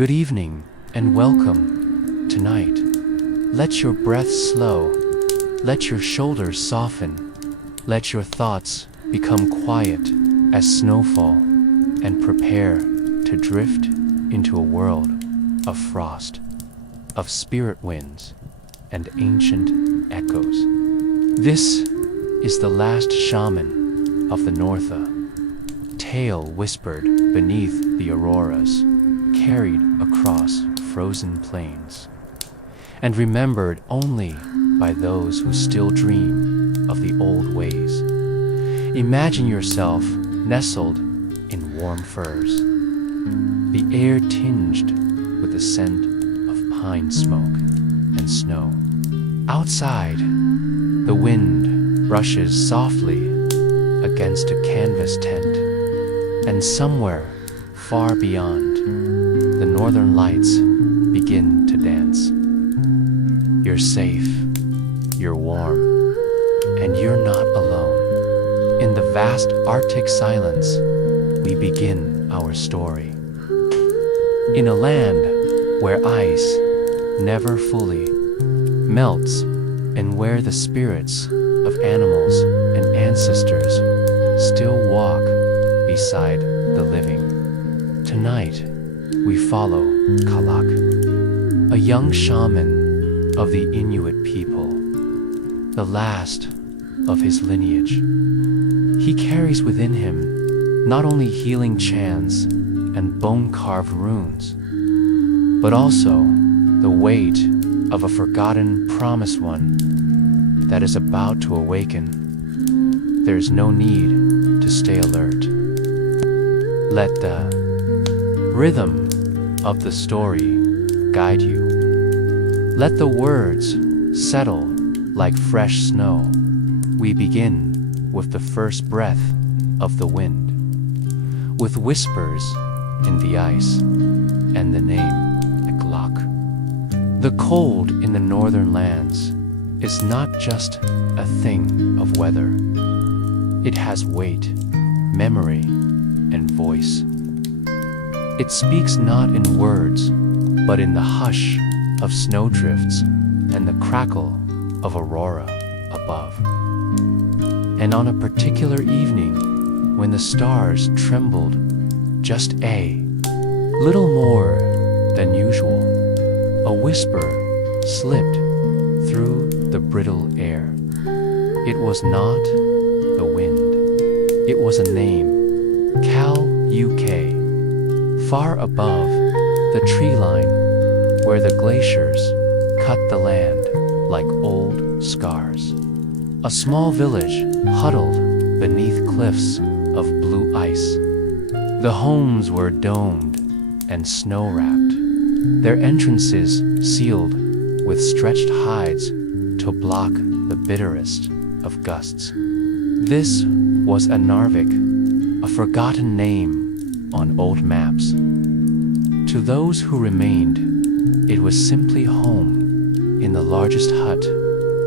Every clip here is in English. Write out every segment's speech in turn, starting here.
Good evening and welcome. Tonight, let your breath slow, let your shoulders soften, let your thoughts become quiet as snowfall, and prepare to drift into a world of frost, of spirit winds, and ancient echoes. This is the Last Shaman of the Northa, tale whispered beneath the auroras, carried across frozen plains, and remembered only by those who still dream of the old ways. Imagine yourself nestled in warm furs, the air tinged with the scent of pine smoke and snow. Outside, the wind brushes softly against a canvas tent, and somewhere far beyond, the northern lights begin to dance. You're safe, you're warm, and you're not alone. In the vast Arctic silence, we begin our story. In a land where ice never fully melts, and where the spirits of animals and ancestors still walk beside the living. Tonight, we follow Kaluk, a young shaman of the Inuit people, the last of his lineage. He carries within him not only healing chants and bone-carved runes, but also the weight of a forgotten promised one that is about to awaken. There is no need to stay alert. Let the rhythm of the story guide you. Let the words settle like fresh snow. We begin with the first breath of the wind, with whispers in the ice, and the name Kaluk. The cold in the northern lands is not just a thing of weather. It has weight, memory, and voice. It speaks not in words, but in the hush of snowdrifts and the crackle of aurora above. And on a particular evening, when the stars trembled just a little more than usual, a whisper slipped through the brittle air. It was not the wind. It was a name, Kaluk, far above the tree line where the glaciers cut the land like old scars. A small village huddled beneath cliffs of blue ice. The homes were domed and snow-wrapped, their entrances sealed with stretched hides to block the bitterest of gusts. This was a Narvik, a forgotten name on old maps. To those who remained, it was simply home. In the largest hut,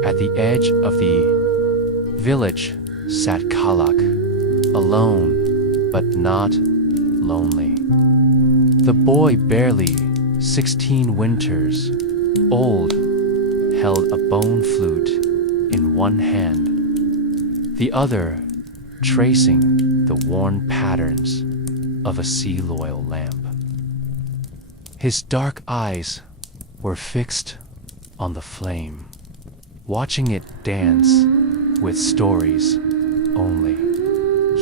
at the edge of the village, sat Kaluk, alone but not lonely. The boy, barely 16 winters old, held a bone flute in one hand, the other tracing the worn patterns of a seal oil lamp. His dark eyes were fixed on the flame, watching it dance with stories only.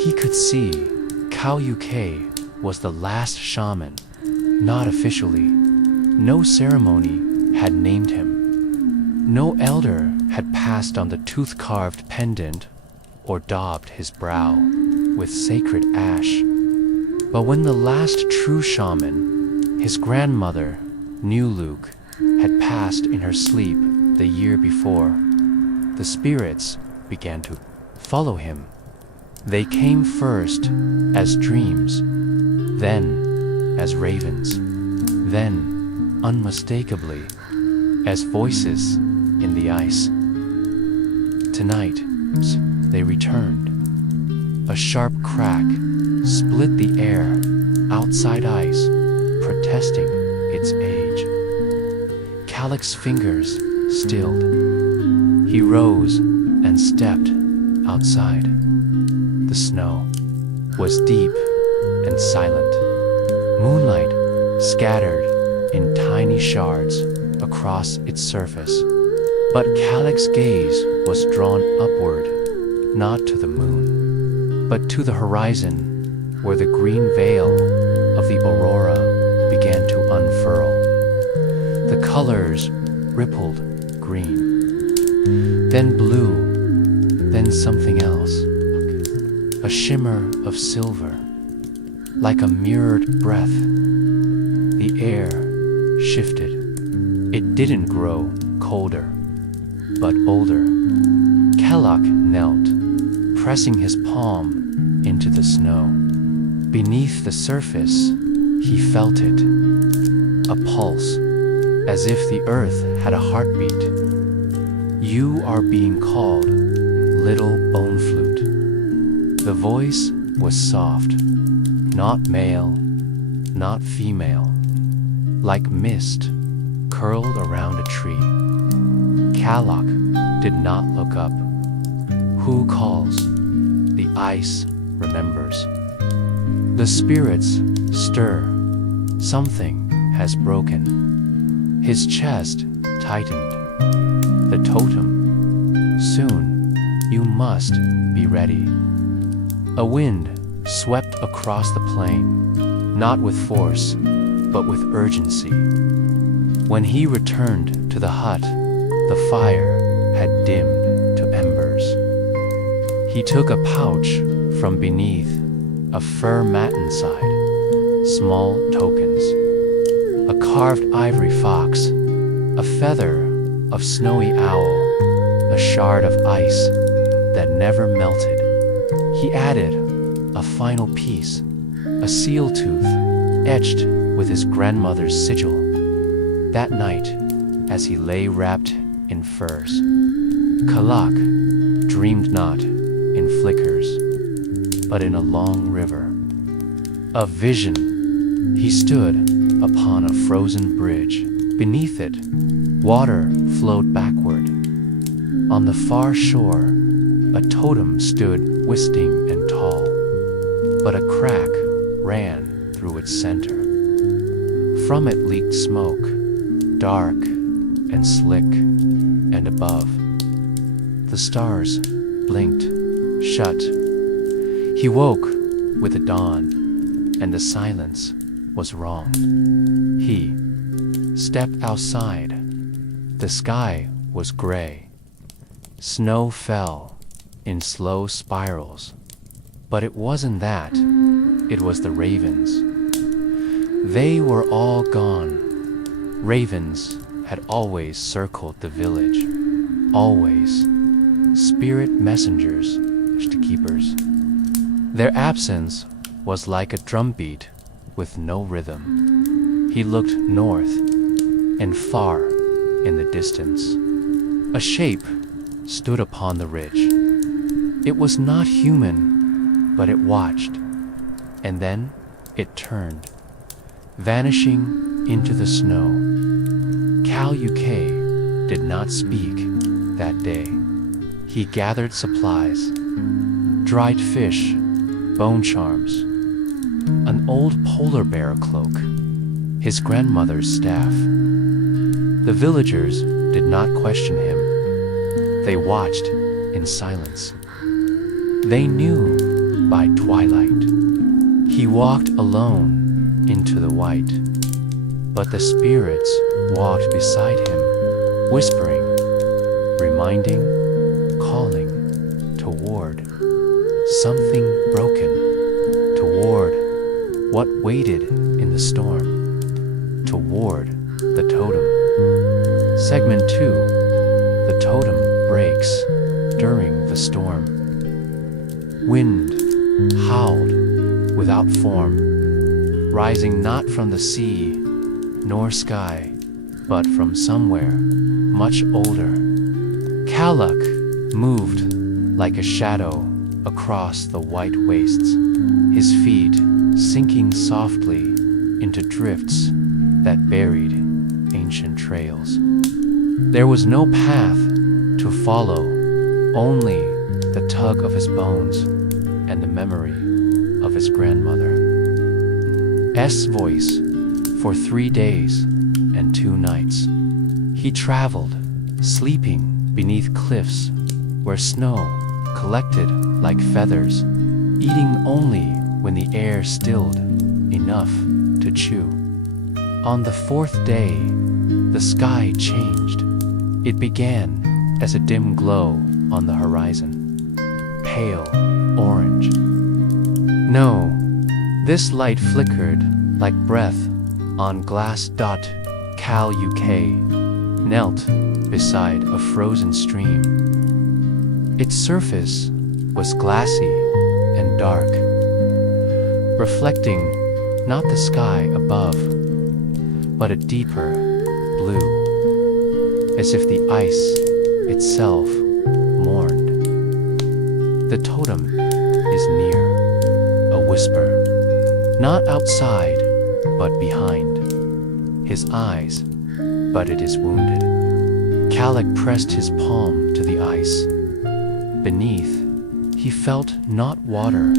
He could see Kaluk was the last shaman, not officially. No ceremony had named him. No elder had passed on the tooth-carved pendant or daubed his brow with sacred ash. But when the last true shaman, his grandmother, Luke, had passed in her sleep the year before, the spirits began to follow him. They came first as dreams, then as ravens, then, unmistakably, as voices in the ice. Tonight, they returned. A sharp crack split the air, outside ice, protesting its age. Kaluk's fingers stilled. He rose and stepped outside. The snow was deep and silent. Moonlight scattered in tiny shards across its surface. But Kaluk's gaze was drawn upward, not to the moon, but to the horizon, where the green veil of the aurora began to unfurl. The colors rippled green, then blue, then something else, a shimmer of silver, like a mirrored breath. The air shifted. It didn't grow colder, but older. Kaluk knelt, pressing his palm into the snow. Beneath the surface, he felt it, a pulse, as if the earth had a heartbeat. You are being called, little bone flute. The voice was soft, not male, not female, like mist curled around a tree. Kaluk did not look up. Who calls? The ice remembers. The spirits stir. Something has broken. His chest tightened. The totem. Soon, you must be ready. A wind swept across the plain, not with force, but with urgency. When he returned to the hut, the fire had dimmed to embers. He took a pouch from beneath a fur mat inside, small tokens, a carved ivory fox, a feather of snowy owl, a shard of ice that never melted. He added a final piece, a seal tooth etched with his grandmother's sigil. That night, as he lay wrapped in furs, Kaluk dreamed not in flickers, but in a long river. A vision. He stood upon a frozen bridge. Beneath it, water flowed backward. On the far shore, a totem stood twisting and tall, but a crack ran through its center. From it leaked smoke, dark and slick, and above, the stars blinked shut. He woke with the dawn, and the silence was wrong. He stepped outside. The sky was gray. Snow fell in slow spirals. But it wasn't that. It was the ravens. They were all gone. Ravens had always circled the village. Always. Spirit messengers, keepers. Their absence was like a drumbeat with no rhythm. He looked north, and far in the distance, a shape stood upon the ridge. It was not human, but it watched, and then it turned, vanishing into the snow. Kaluk did not speak that day. He gathered supplies, dried fish, bone charms, an old polar bear cloak, his grandmother's staff. The villagers did not question him. They watched in silence. They knew by twilight. He walked alone into the white, but the spirits walked beside him, whispering, reminding, calling, toward something broken, toward what waited in the storm, toward the totem. Segment 2. The totem breaks during the storm. Wind howled without form, rising not from the sea nor sky, but from somewhere much older. Kaluk moved like a shadow across the white wastes, his feet sinking softly into drifts that buried ancient trails. There was no path to follow, only the tug of his bones and the memory of his grandmother's voice. For 3 days and 2 nights, he traveled, sleeping beneath cliffs where snow collected like feathers, eating only when the air stilled enough to chew. On the 4th day, the sky changed. It began as a dim glow on the horizon, pale orange. No, this light flickered like breath on glass. Kaluk knelt beside a frozen stream. Its surface was glassy and dark, reflecting not the sky above, but a deeper blue, as if the ice itself mourned. The totem is near, a whisper, not outside, but behind his eyes, but it is wounded. Kaluk pressed his palm to the ice. Beneath, he felt not water,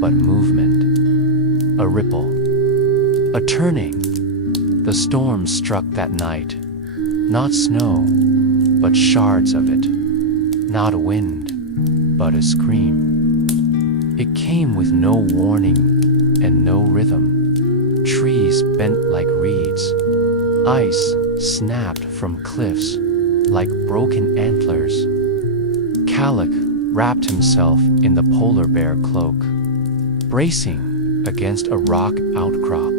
but movement, a ripple, a turning. The storm struck that night, not snow, but shards of it, not a wind, but a scream. It came with no warning and no rhythm. Trees bent like reeds, ice snapped from cliffs like broken antlers. Kaluk wrapped himself in the polar bear cloak, bracing against a rock outcrop.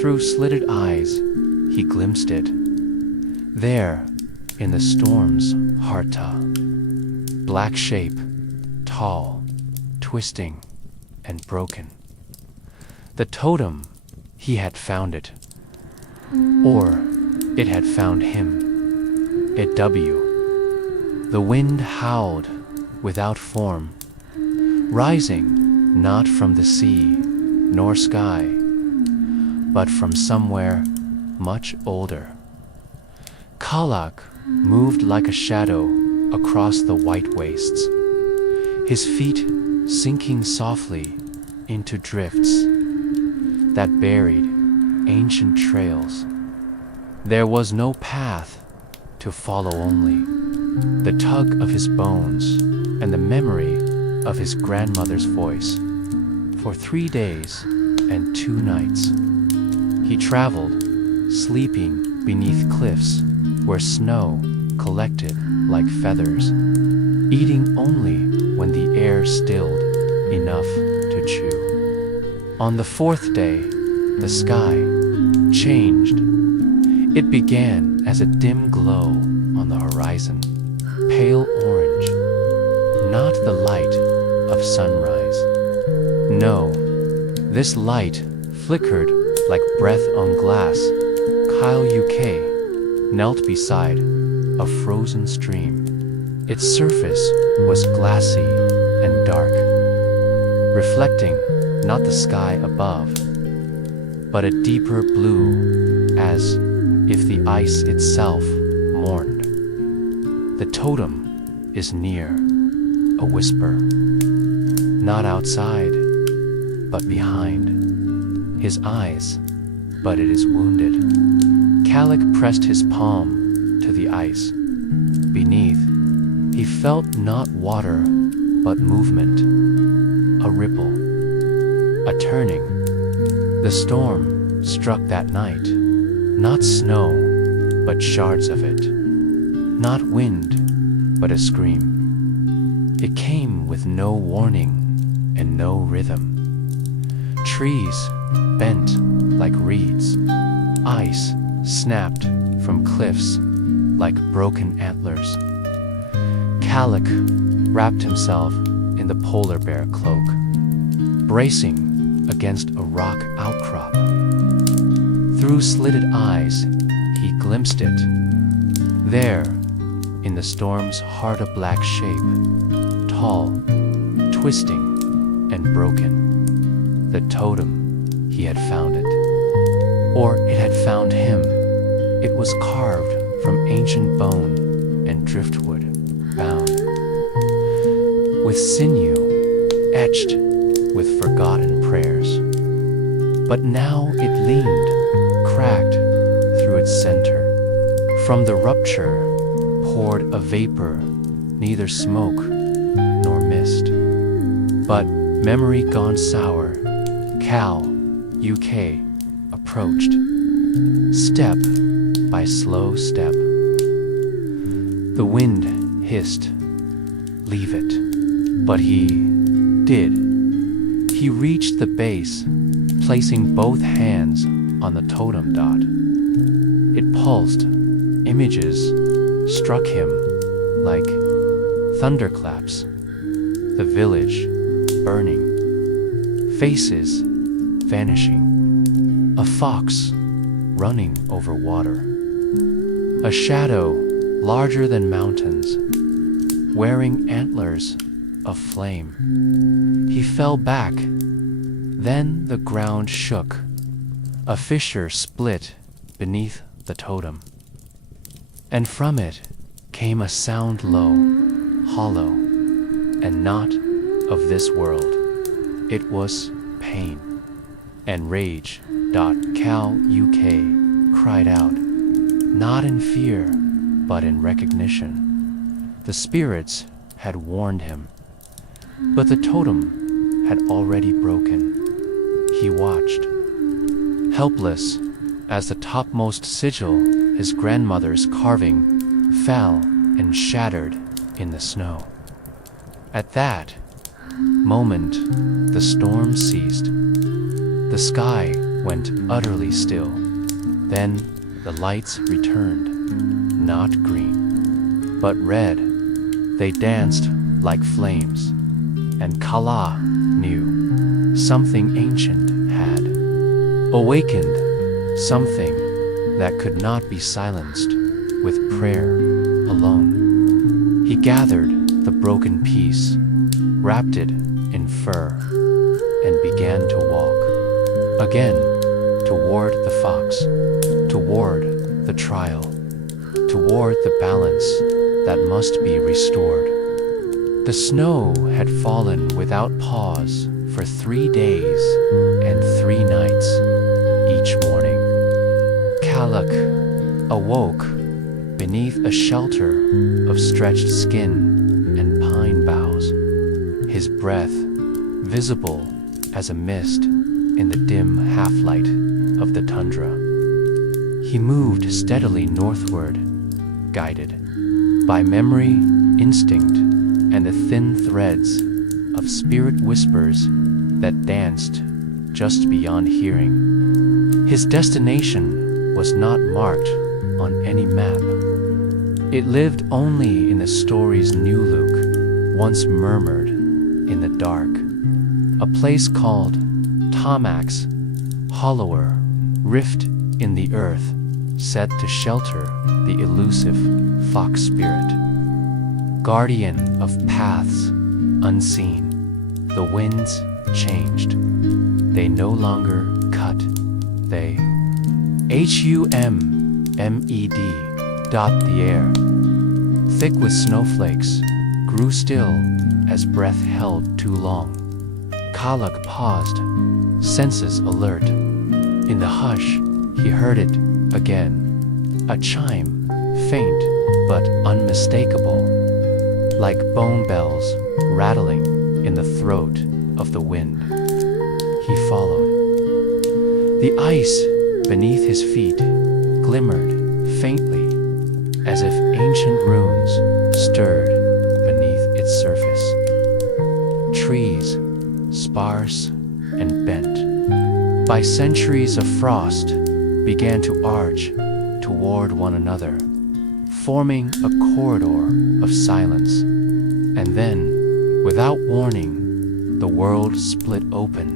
Through slitted eyes, he glimpsed it. There, in the storm's heart, black shape, tall, twisting, and broken. The totem, he had found it. Or it had found him. The wind howled without form, rising not from the sea nor sky, but from somewhere much older. Kaluk moved like a shadow across the white wastes, his feet sinking softly into drifts that buried ancient trails. There was no path to follow, only the tug of his bones and the memory of his grandmother's voice. For 3 days and 2 nights, he traveled, sleeping beneath cliffs where snow collected like feathers, eating only when the air stilled enough to chew. On the 4th day, the sky changed. It began as a dim glow on the horizon, pale orange, not the light of sunrise. No, this light flickered like breath on glass. Kaluk knelt beside a frozen stream. Its surface was glassy and dark, reflecting not the sky above, but a deeper blue, as if the ice itself mourned. The totem is near, a whisper, not outside, but behind his eyes, but it is wounded. Kaluk pressed his palm to the ice. Beneath, he felt not water, but movement, a ripple, a turning. The storm struck that night, not snow, but shards of it, not wind, but a scream. It came with no warning and no rhythm. Trees bent like reeds, ice snapped from cliffs like broken antlers. Kaluk wrapped himself in the polar bear cloak, bracing against a rock outcrop. Through slitted eyes, he glimpsed it. There, in the storm's heart, a black shape, tall, twisting, and broken. The totem, he had found it. Or it had found him. It was carved from ancient bone and driftwood, bound with sinew, etched with forgotten prayers. But now it leaned, cracked through its center. From the rupture poured a vapor, neither smoke nor mist, but memory gone sour. Cal, UK, approached, step by slow step. The wind hissed, "Leave it." But he did. He reached the base, placing both hands on the totem dot. It pulsed. Images struck him like thunderclaps. The village burning, faces vanishing, a fox running over water, a shadow larger than mountains, wearing antlers of flame. He fell back, then the ground shook. A fissure split beneath the totem, and from it came a sound low, hollow, and not of this world. It was pain and rage. Cal UK cried out, not in fear, but in recognition. The spirits had warned him, but the totem had already broken. He watched, helpless, as the topmost sigil, his grandmother's carving, fell and shattered in the snow. At that moment, the storm ceased. The sky went utterly still. Then the lights returned, not green, but red. They danced like flames, and Kala knew something ancient had awakened, something that could not be silenced with prayer alone. He gathered the broken piece, wrapped it in fur, and began to walk again toward the fox, toward the trial, toward the balance that must be restored. The snow had fallen without pause for 3 days and 3 nights. Each morning, Kaluk awoke beneath a shelter of stretched skin and pine boughs, his breath visible as a mist in the dim half-light of the tundra. He moved steadily northward, guided by memory, instinct, and the thin threads of spirit whispers that danced just beyond hearing. His destination was not marked on any map. It lived only in the stories New Luke once murmured in the dark. A place called Tomax, hollower, rift in the earth, set to shelter the elusive fox spirit. Guardian of paths unseen, the winds changed. They no longer cut, they humed. The air, thick with snowflakes, grew still as breath held too long. Kaluk paused, senses alert. In the hush, he heard it again, a chime, faint but unmistakable, like bone bells rattling in the throat of the wind. He followed. The ice beneath his feet glimmered faintly, as if ancient runes stirred beneath its surface. Trees, sparse and bent by centuries of frost, began to arch toward one another, forming a corridor of silence. And then, without warning, the world split open.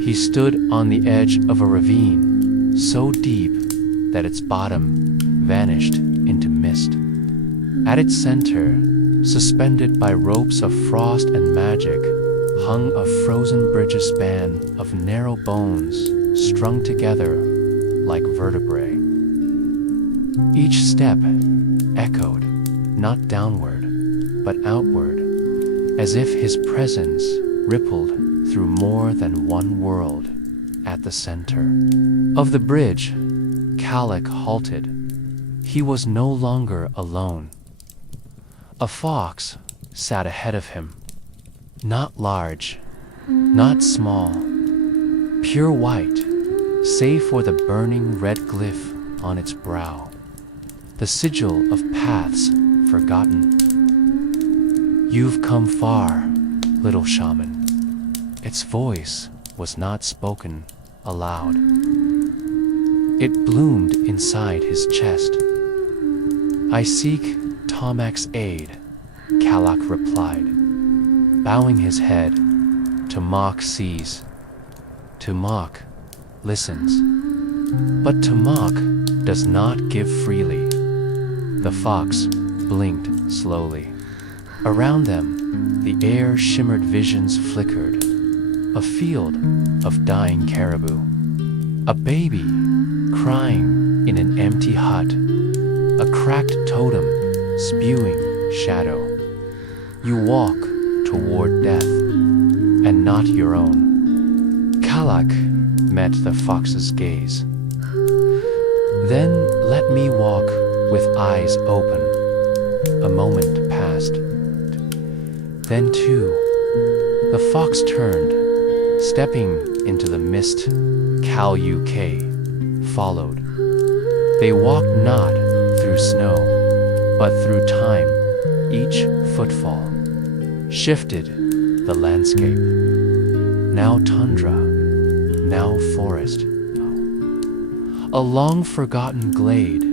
He stood on the edge of a ravine, so deep that its bottom vanished into mist. At its center, suspended by ropes of frost and magic, hung a frozen bridge span of narrow bones strung together like vertebrae. Each step echoed, not downward, but outward, as if his presence rippled through more than one world. At the center of the bridge, Kaluk halted. He was no longer alone. A fox sat ahead of him. Not large, not small, pure white, save for the burning red glyph on its brow, the sigil of paths forgotten. "You've come far, little shaman." Its voice was not spoken aloud. It bloomed inside his chest. "I seek Tomac's aid," Kaluk replied, bowing his head. Tomac sees. Tomac listens. But Tomac does not give freely. The fox blinked slowly. Around them, the air shimmered, visions flickered. A field of dying caribou. A baby crying in an empty hut. A cracked totem spewing shadow. You walk toward death, and not your own. Kaluk met the fox's gaze. "Then let me walk with eyes open." A moment passed. Then too, the fox turned, stepping into the mist. Kaluk followed. They walked not through snow, but through time. Each footfall shifted the landscape. Now tundra, now forest. A long-forgotten glade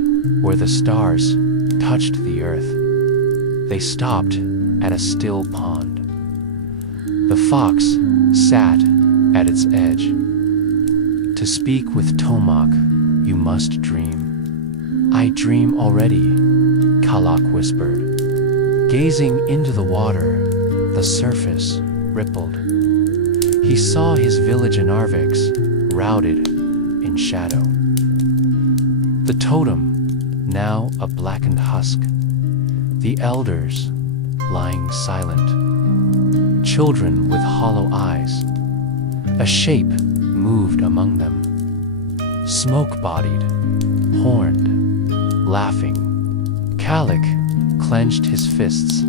where the stars touched the earth. They stopped at a still pond. The fox sat at its edge. "To speak with Tomac, you must dream." "I dream already," Kaluk whispered. Gazing into the water, the surface rippled. He saw his village in Arvix, routed in shadow. The totem, now a blackened husk. The elders, lying silent. Children with hollow eyes. A shape moved among them. Smoke-bodied, horned, laughing. Kaluk clenched his fists.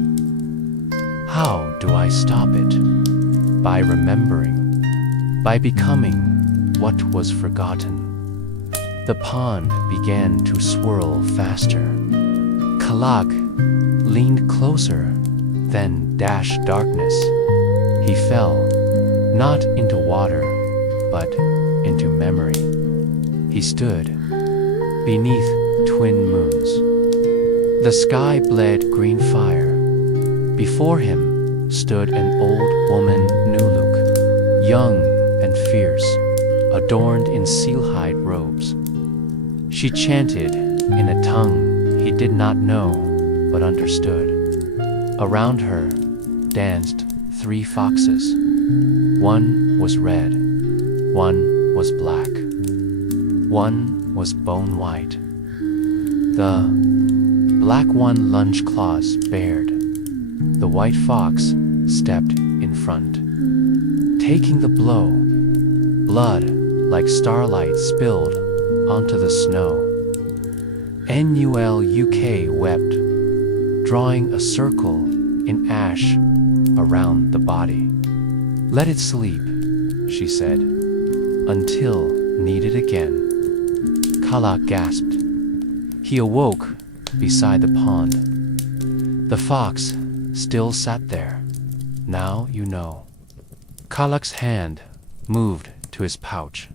How do I stop it? By remembering. By becoming what was forgotten. The pond began to swirl faster. Kaluk leaned closer, then dashed darkness. He fell, not into water, but into memory. He stood beneath twin moons. The sky bled green fire. Before him stood an old woman, Nuluk, young and fierce, adorned in seal-hide robes. She chanted in a tongue he did not know, but understood. Around her danced 3 foxes. One was red, one was black, one was bone white. The black one lunged claws bared. The white fox stepped in front, taking the blow. Blood like starlight spilled onto the snow. Nuluk wept, drawing a circle in ash around the body. "Let it sleep," she said, "until needed again." Kaluk gasped. He awoke beside the pond. The fox still sat there. "Now you know." Kaluk's hand moved to his pouch.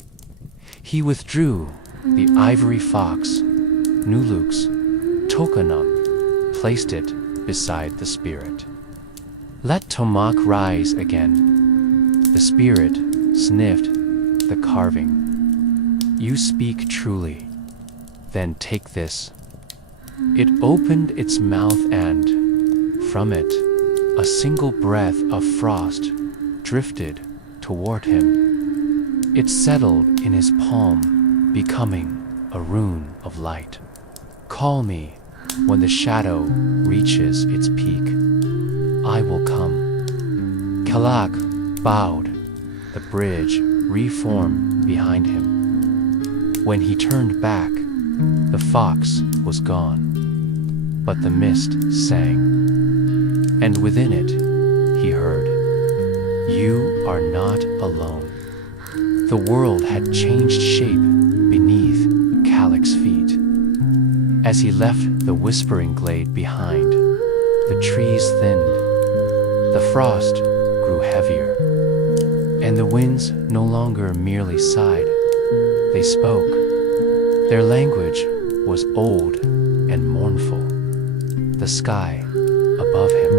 He withdrew the ivory fox, Nuluk's tokenum, placed it beside the spirit. "Let Tomac rise again." The spirit sniffed the carving. "You speak truly. Then take this." It opened its mouth and, from it, a single breath of frost drifted toward him. It settled in his palm, becoming a rune of light. Call me when the shadow reaches its peak. I will come. Kaluk bowed. The bridge reformed behind him. When he turned back, the fox was gone, but the mist sang, and within it he heard, "You are not alone." The world had changed shape beneath Kaluk's feet. As he left the whispering glade behind, the trees thinned, the frost grew heavier, and the winds no longer merely sighed, they spoke. Their language was old and mournful. The sky above him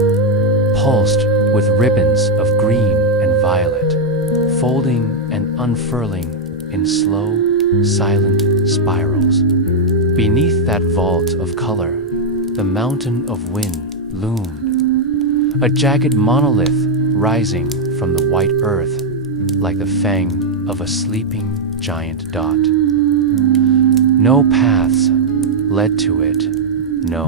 pulsed with ribbons of green and violet, folding and unfurling in slow, silent spirals. Beneath that vault of color, the mountain of wind loomed, a jagged monolith rising from the white earth like the fang of a sleeping giant dot. No paths led to it, no.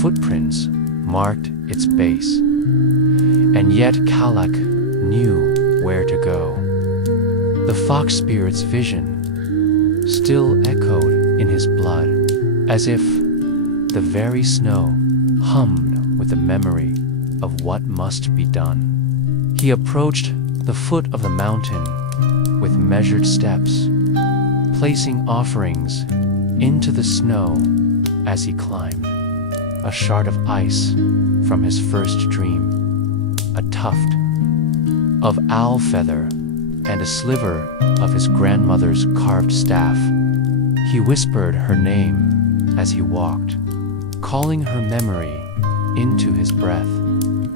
Footprints marked its base, and yet Kaluk knew where to go. The fox spirit's vision still echoed in his blood, as if the very snow hummed with the memory of what must be done. He approached the foot of the mountain with measured steps, placing offerings into the snow as he climbed. A shard of ice from his first dream, a tuft of owl feather, and a sliver of his grandmother's carved staff. He whispered her name as he walked, calling her memory into his breath,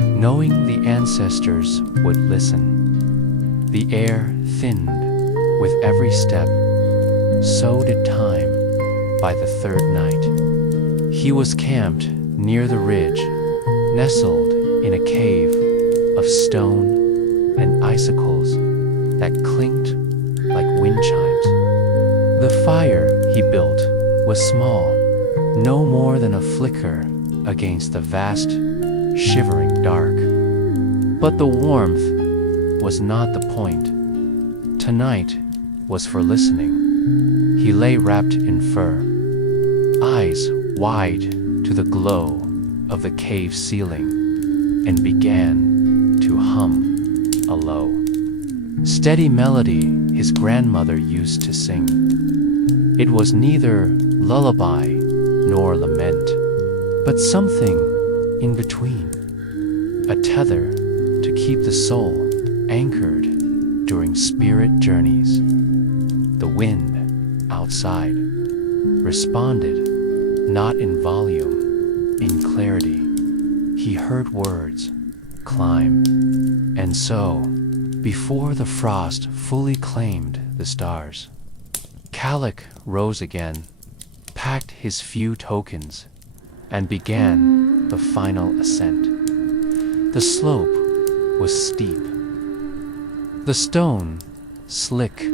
knowing the ancestors would listen. The air thinned with every step, so did time. By the third night, he was camped near the ridge, nestled in a cave of stone and icicles that clinked like wind chimes. The fire he built was small, no more than a flicker against the vast, shivering dark. But the warmth was not the point. Tonight was for listening. He lay wrapped in fur, eyes wide to the glow of the cave ceiling, and began to hum a low, steady melody his grandmother used to sing. It was neither lullaby nor lament, but something in between, a tether to keep the soul anchored during spirit journeys. The wind outside responded, not in volume, in clarity. He heard words, climb, and so, before the frost fully claimed the stars, Kaluk rose again, packed his few tokens, and began the final ascent. The slope was steep, the stone slick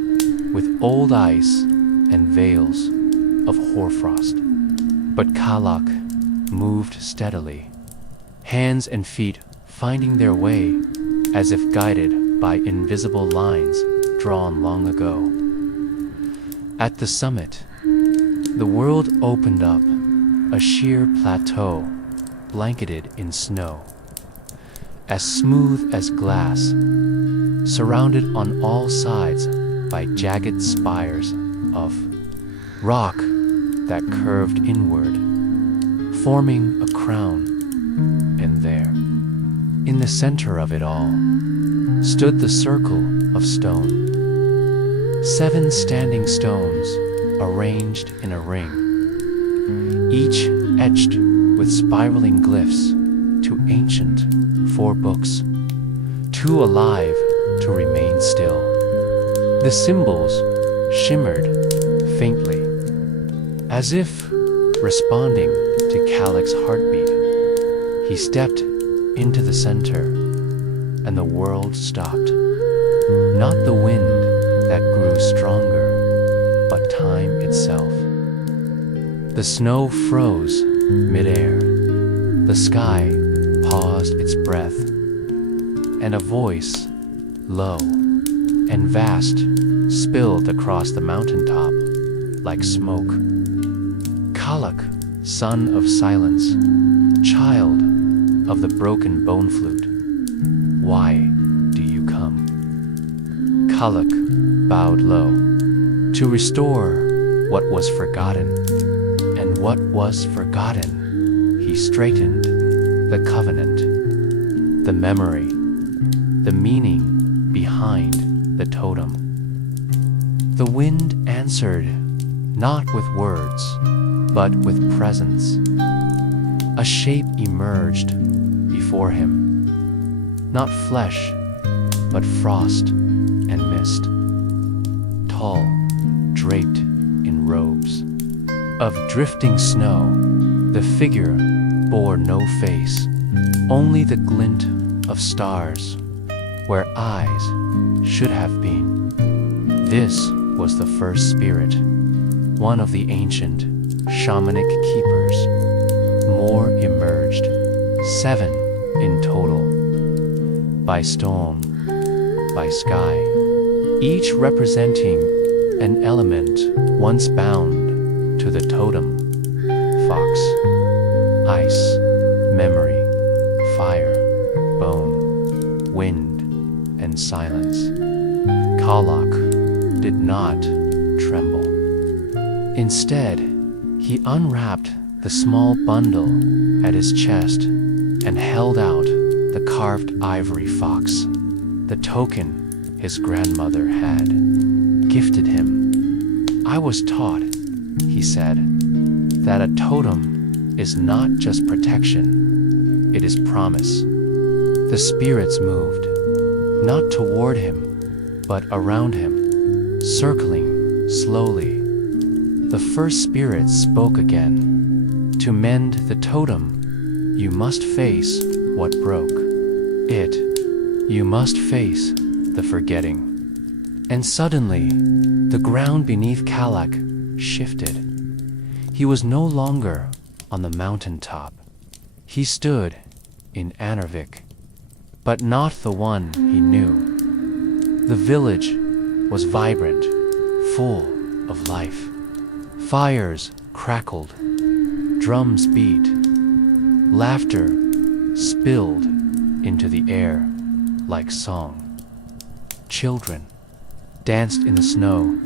with old ice and veils of hoarfrost. But Kaluk moved steadily, hands and feet finding their way as if guided by invisible lines drawn long ago. At the summit, the world opened up, a sheer plateau blanketed in snow, as smooth as glass, surrounded on all sides by jagged spires of rock that curved inward, forming a crown. And there, in the center of it all, stood the circle of stone. 7 standing stones arranged in a ring, each etched with spiraling glyphs to ancient 4 books, too alive to remain still. The symbols shimmered faintly, as if responding to Kaluk's heartbeat. He stepped into the center, and the world stopped. Not the wind that grew stronger, but time. time itself. The snow froze midair. The sky paused its breath, and a voice, low and vast, spilled across the mountaintop like smoke. Kaluk, son of silence, child of the broken bone flute, why do you come? Kaluk bowed low, to restore what was forgotten, and what was forgotten, he straightened the covenant, the memory, the meaning behind the totem. The wind answered, not with words, but with presence. A shape emerged before him, not flesh, but frost and mist. Tall, draped in robes of drifting snow, the figure bore no face, only the glint of stars where eyes should have been. This was the first spirit, one of the ancient shamanic keepers. More emerged, 7 in total. By storm, by sky, each representing an element once bound to the totem. Fox, ice, memory, fire, bone, wind, and silence. Kaluk did not tremble. Instead, he unwrapped the small bundle at his chest and held out the carved ivory fox, the token his grandmother had gifted him. I was taught, he said, that a totem is not just protection, it is promise. The spirits moved, not toward him, but around him, circling slowly. The first spirit spoke again. To mend the totem, you must face what broke it. You must face the forgetting. And suddenly, the ground beneath Kaluk shifted. He was no longer on the mountaintop. He stood in Anarvik, but not the one he knew. The village was vibrant, full of life. Fires crackled, drums beat, laughter spilled into the air like song. Children danced in the snow,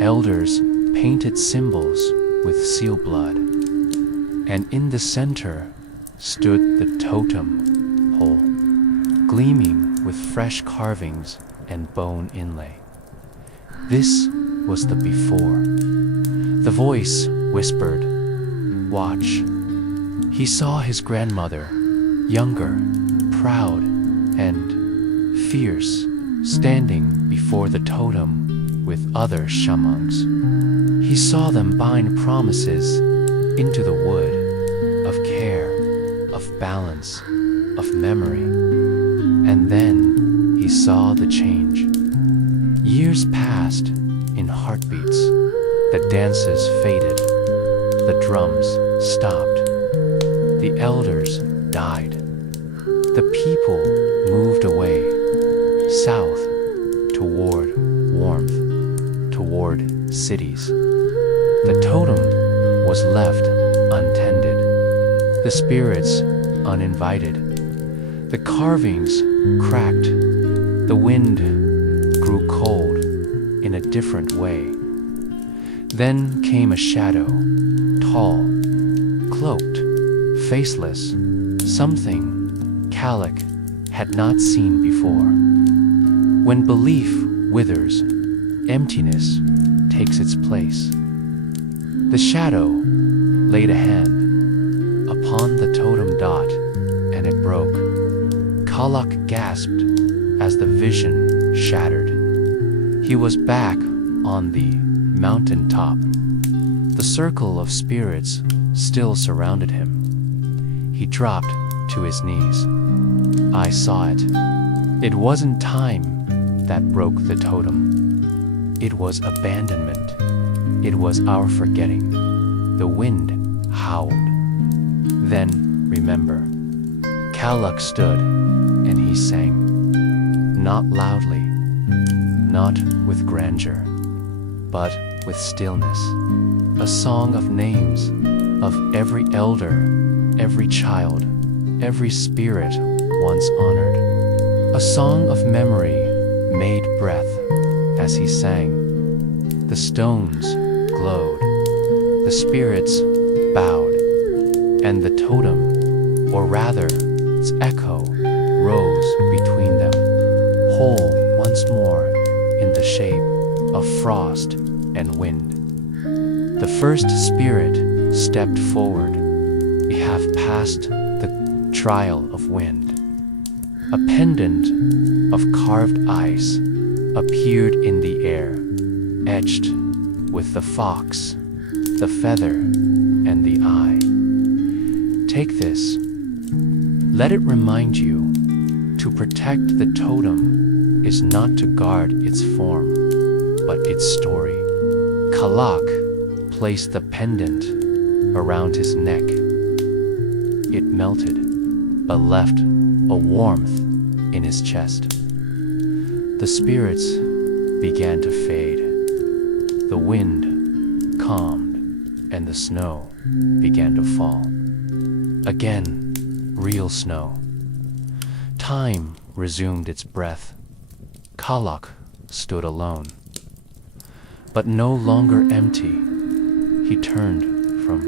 elders painted symbols with seal blood, and in the center stood the totem pole, gleaming with fresh carvings and bone inlay. This was the before. The voice whispered, "Watch." He saw his grandmother, younger, proud, and fierce, standing before the totem with other shamans. He saw them bind promises into the wood of care, of balance, of memory. And then he saw the change. Years passed in heartbeats. The dances faded. The drums stopped. The elders died. The people moved away, south, toward warmth, toward cities. The totem was left untended, the spirits uninvited. The carvings cracked. The wind grew cold in a different way. Then came a shadow, tall, cloaked, faceless, something Kaluk had not seen before. When belief withers, emptiness takes its place. The shadow laid a hand upon the totem dot, and it broke. Kaluk gasped as the vision shattered. He was back on the mountaintop. The circle of spirits still surrounded him. He dropped to his knees. I saw it. It wasn't time that broke the totem. It was abandonment. It was our forgetting. The wind howled. Then, remember, Kaluk stood, and he sang. Not loudly, not with grandeur, but with stillness. A song of names, of every elder, every child, every spirit once honored. A song of memory made breath as he sang. The stones glowed, the spirits bowed, and the totem, or rather its echo, rose between them, whole once more in the shape of frost and wind. The first spirit stepped forward. We have passed the trial of wind. A pendant of carved ice appeared in the air, etched with the fox, the feather, and the eye. Take this. Let it remind you, to protect the totem is not to guard its form, but its story. Kaluk placed the pendant around his neck. It melted, but left a warmth in his chest. The spirits began to fade. The wind calmed, and the snow began to fall. Again, real snow. Time resumed its breath. Kaluk stood alone, but no longer empty. He turned from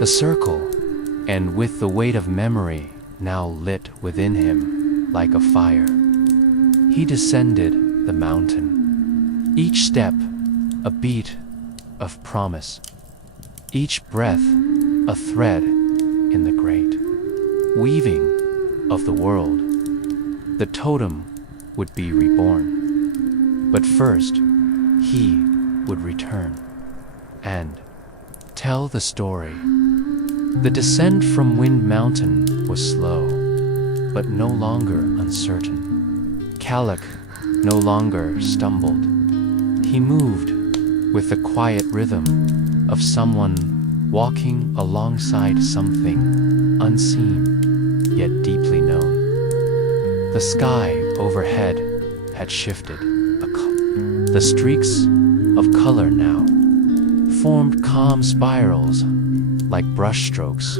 the circle, and with the weight of memory now lit within him like a fire, he descended the mountain. Each step a beat of promise, each breath a thread in the great weaving of the world. The totem would be reborn, but first he would return and tell the story. The descent from Wind Mountain was slow, but no longer uncertain. Kaluk no longer stumbled. He moved with the quiet rhythm of someone walking alongside something unseen yet deeply known. The sky overhead had shifted. The streaks of color now formed calm spirals like brushstrokes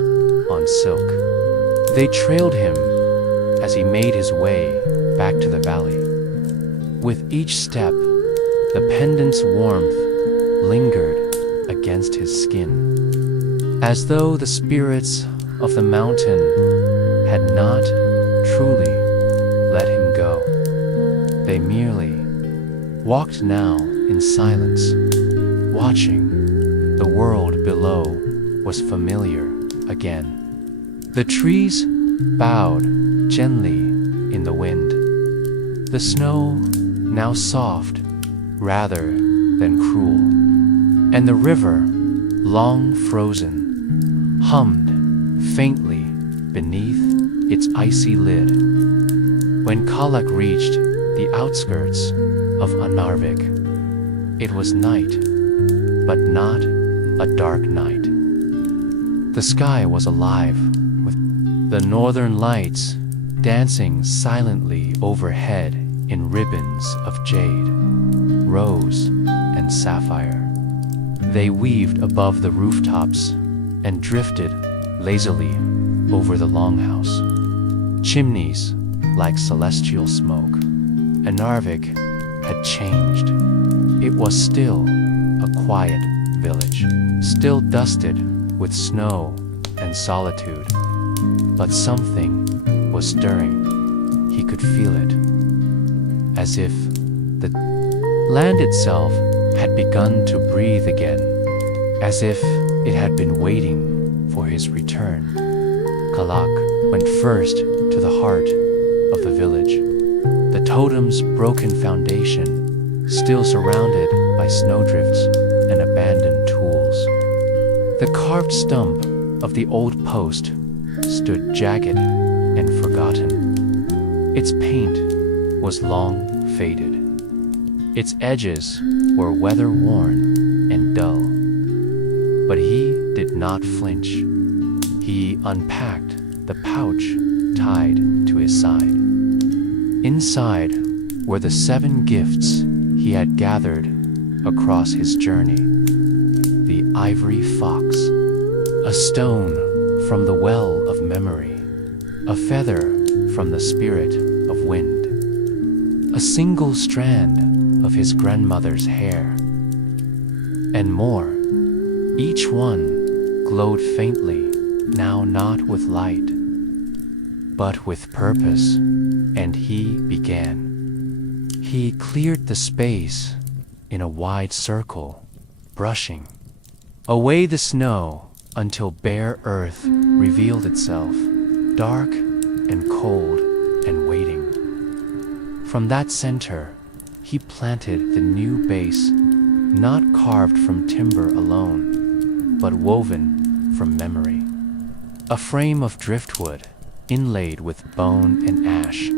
on silk. They trailed him as he made his way back to the valley. With each step, the pendant's warmth lingered against his skin, as though the spirits of the mountain had not truly let him go. They merely walked now in silence, watching. The world below was familiar again. The trees bowed gently in the wind. The snow, now soft rather than cruel, and the river, long frozen, hummed faintly beneath its icy lid. When Kaluk reached the outskirts of Narvik, it was night, but not a dark night. The sky was alive with the northern lights dancing silently overhead in ribbons of jade, rose, and sapphire. They weaved above the rooftops and drifted lazily over the longhouse. Chimneys like celestial smoke. And Narvik had changed. It was still a quiet village, still dusted with snow and solitude. But something was stirring. He could feel it, as if the land itself had begun to breathe again, as if it had been waiting for his return. Kaluk went first to the heart of the village, the totem's broken foundation still surrounded by snowdrifts and abandoned tools. The carved stump of the old post stood jagged and forgotten. Its paint was long faded. Its edges were weather-worn, and dull. But he did not flinch. He unpacked the pouch tied to his side. Inside were the 7 gifts he had gathered across his journey. The ivory fox, a stone from the well of memory, a feather from the spirit of wind, a single strand of his grandmother's hair, and more. Each one glowed faintly, now not with light, but with purpose, and he began. He cleared the space in a wide circle, brushing away the snow until bare earth revealed itself, dark and cold and waiting. From that center, he planted the new base, not carved from timber alone, but woven from memory. A frame of driftwood, inlaid with bone and ash,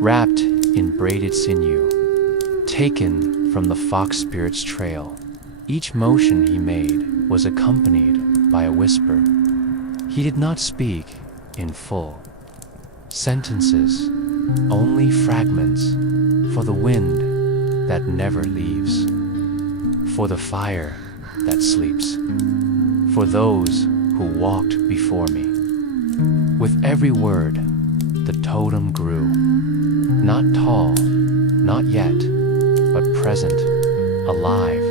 wrapped in braided sinew, taken from the fox spirit's trail. Each motion he made was accompanied by a whisper. He did not speak in full sentences, only fragments, for the wind that never leaves, for the fire that sleeps, for those who walked before me. With every word, the totem grew, not tall, not yet, but present, alive,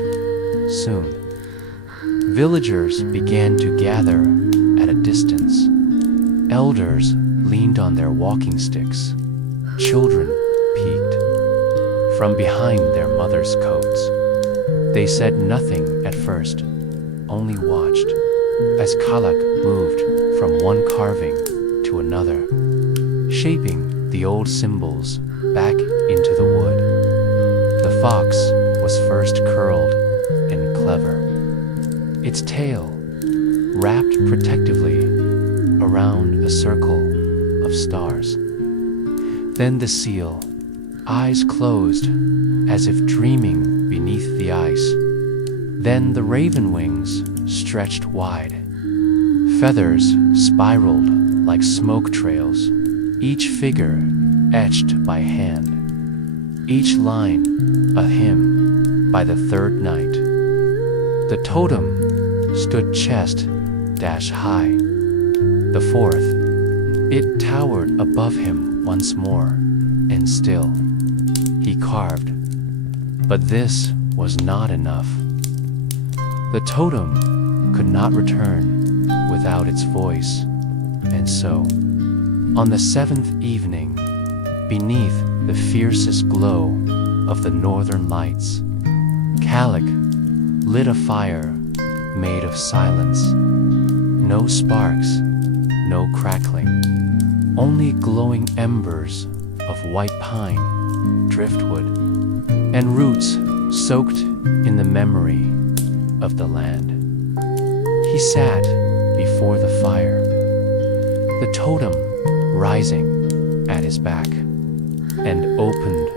soon. Villagers began to gather at a distance. Elders leaned on their walking sticks. Children peeked from behind their mothers' coats. They said nothing at first, only watched as Kaluk moved from one carving to another, shaping the old symbols back into the wood. The fox was first curled and clever, its tail wrapped protectively around a circle of stars. Then the seal, eyes closed as if dreaming beneath the ice. Then the raven wings stretched wide. Feathers spiraled like smoke trails, each figure etched by hand, each line a hymn by the third night. The totem stood chest-high. The fourth, it towered above him once more, and still he carved. But this was not enough. The totem could not return without its voice, and so, on the 7th evening, beneath the fiercest glow of the northern lights, Kaluk lit a fire made of silence. No sparks, no crackling, only glowing embers of white pine, driftwood, and roots soaked in the memory of the land. He sat before the fire, the totem rising at his back, and opened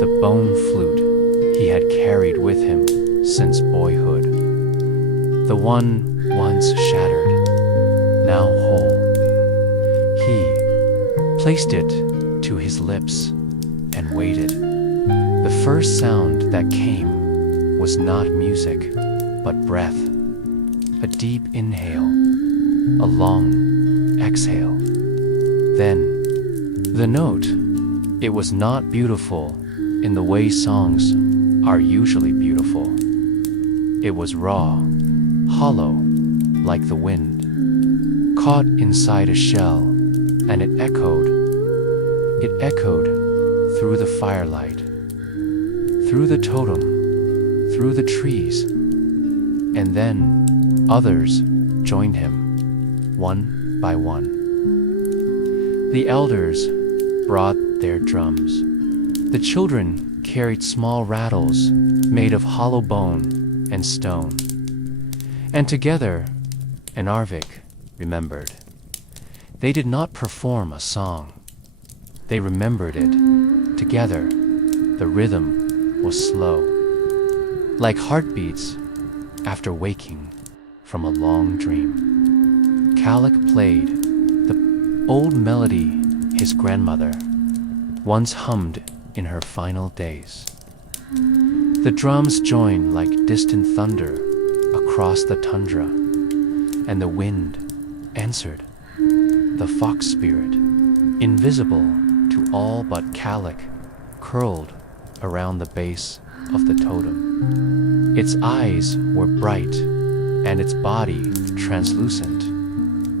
the bone flute he had carried with him since boyhood. The one once shattered, now whole. He placed it to his lips and waited. The first sound that came was not music, but breath. A deep inhale, a long exhale. Then, the note. It was not beautiful in the way songs are usually beautiful. It was raw, hollow, like the wind, caught inside a shell, and it echoed. It echoed through the firelight, through the totem, through the trees, and then others joined him, one by one. The elders brought their drums. The children carried small rattles made of hollow bone and stone. And together, an Arvik remembered. They did not perform a song. They remembered it. Together, the rhythm was slow, like heartbeats after waking from a long dream. Kaluk played the old melody his grandmother once hummed in her final days. The drums joined like distant thunder across the tundra, and the wind answered. The fox spirit, invisible to all but Kaluk, curled around the base of the totem. Its eyes were bright, and its body translucent,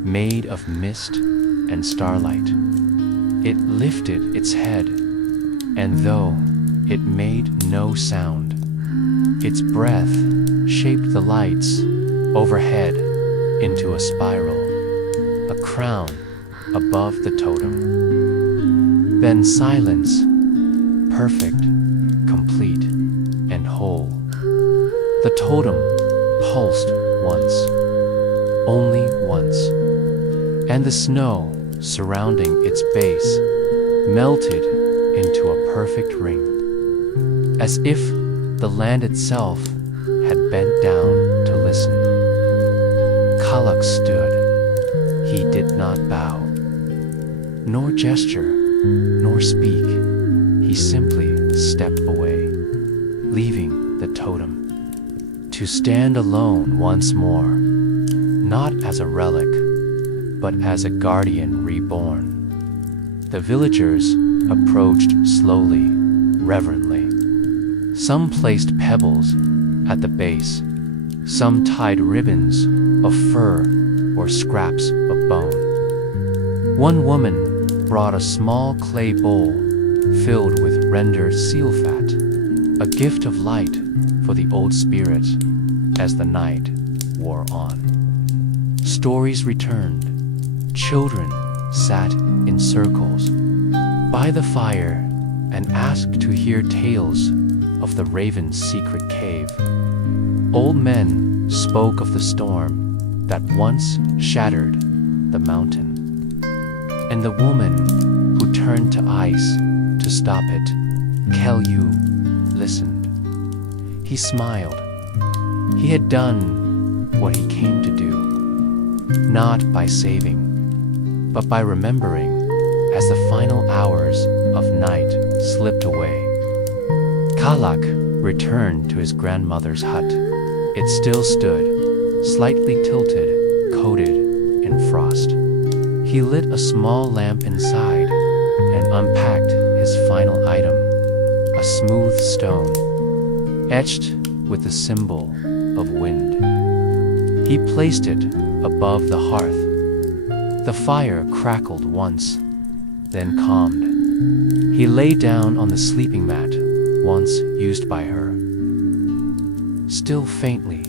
made of mist and starlight. It lifted its head, and though it made no sound, its breath shaped the lights overhead into a spiral, a crown above the totem. Then silence, perfect, complete, and whole. The totem pulsed once, only once, and the snow surrounding its base melted into a perfect ring, as if the land itself had bent down to listen. Kaluk stood. He did not bow, nor gesture, nor speak. He simply stepped away, leaving the totem to stand alone once more, not as a relic, but as a guardian reborn. The villagers approached slowly, reverently. Some placed pebbles at the base, some tied ribbons of fur or scraps of bone. One woman brought a small clay bowl filled with rendered seal fat, a gift of light for the old spirit as the night wore on. Stories returned. Children sat in circles by the fire and asked to hear tales of the raven's secret cave. Old men spoke of the storm that once shattered the mountain, and the woman who turned to ice to stop it. Kaluk listened. He smiled. He had done what he came to do, not by saving, but by remembering as the final hours of night slipped away. Kaluk returned to his grandmother's hut. It still stood, slightly tilted, coated in frost. He lit a small lamp inside and unpacked his final item, a smooth stone, etched with the symbol of wind. He placed it above the hearth. The fire crackled once, then calmed. He lay down on the sleeping mat once used by her, still faintly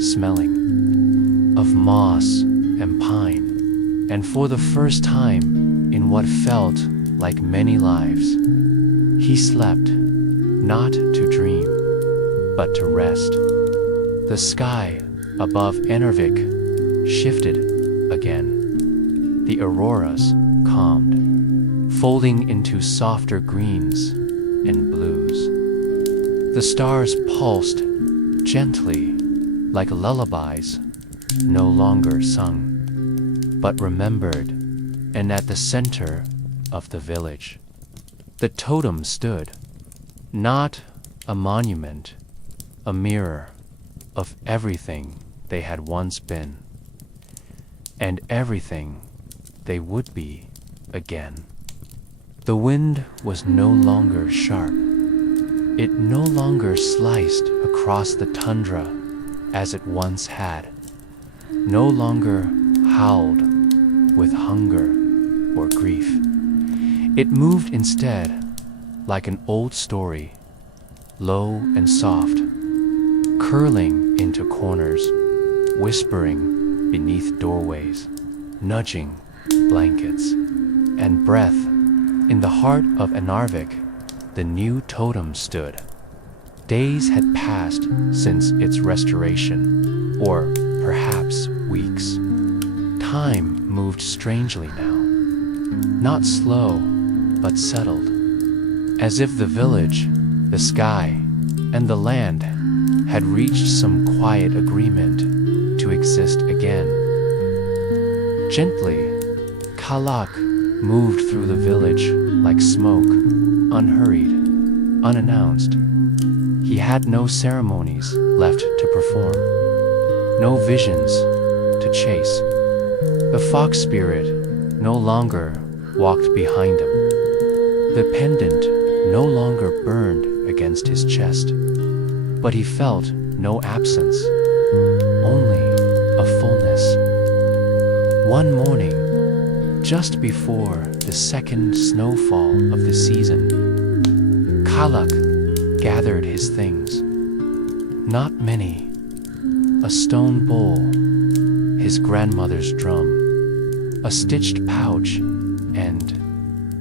smelling of moss and pine, and for the first time in what felt like many lives, he slept, not to dream, but to rest. The sky above Enervik shifted again. The auroras calmed, folding into softer greens and blues. The stars pulsed gently like lullabies, no longer sung, but remembered, and at the center of the village, the totem stood, not a monument, a mirror of everything they had once been, and everything they would be again. The wind was no longer sharp. It no longer sliced across the tundra as it once had, no longer howled with hunger or grief. It moved instead like an old story, low and soft, curling into corners, whispering beneath doorways, nudging blankets, and breath. In the heart of Anarvik, the new totem stood. Days had passed since its restoration, or perhaps weeks. Time moved strangely now, not slow, but settled, as if the village, the sky, and the land had reached some quiet agreement to exist again. Gently, Kaluk moved through the village like smoke, unhurried, unannounced. He had no ceremonies left to perform, no visions to chase. The fox spirit no longer walked behind him. The pendant no longer burned against his chest, but he felt no absence, only a fullness. One morning, just before the second snowfall of the season, Kaluk gathered his things. Not many: a stone bowl, his grandmother's drum, a stitched pouch, and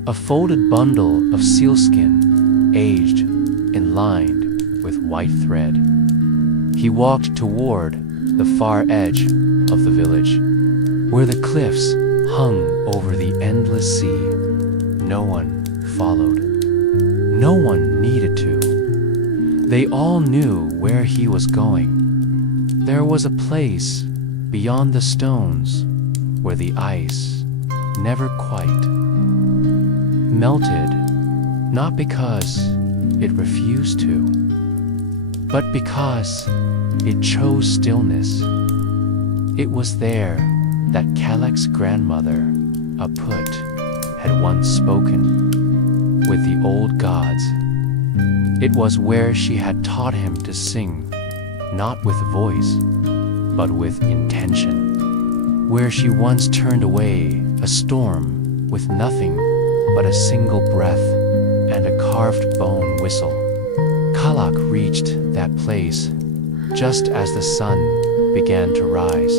a folded bundle of sealskin, aged and lined with white thread. He walked toward the far edge of the village, where the cliffs hung over the endless sea. No one followed. No one needed to. They all knew where he was going. There was a place beyond the stones where the ice never quite melted, not because it refused to, but because it chose stillness. It was there that Kaluk's grandmother, Aput, had once spoken with the old gods. It was where she had taught him to sing, not with voice, but with intention. Where she once turned away a storm with nothing but a single breath and a carved bone whistle. Kaluk reached that place just as the sun began to rise,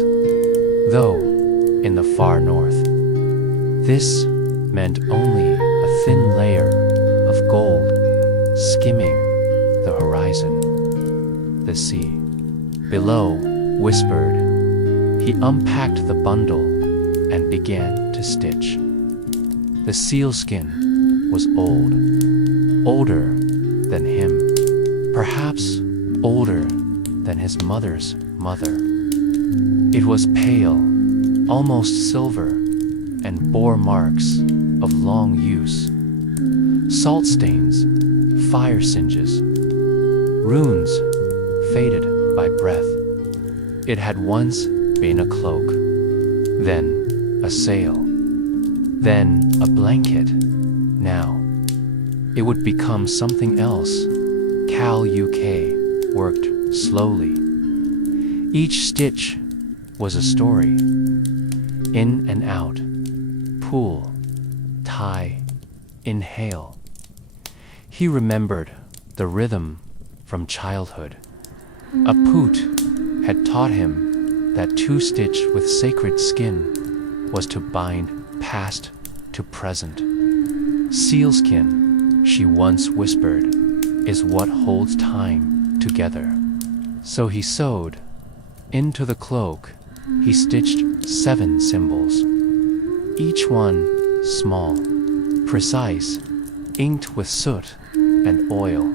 though in the far north. This meant only a thin layer of gold skimming the horizon. The sea below whispered. He unpacked the bundle and began to stitch. The sealskin was old, older than him, perhaps older than his mother's mother. It was pale, almost silver, and bore marks of long use. Salt stains, fire singes, runes faded by breath. It had once been a cloak, then a sail, then a blanket. Now, it would become something else. Kaluk worked slowly. Each stitch was a story. In and out, pull, tie, inhale. He remembered the rhythm from childhood. Aput had taught him that to stitch with sacred skin was to bind past to present. Sealskin, she once whispered, is what holds time together. So he sewed. Into the cloak, he stitched 7 symbols, each one small, precise, inked with soot and oil,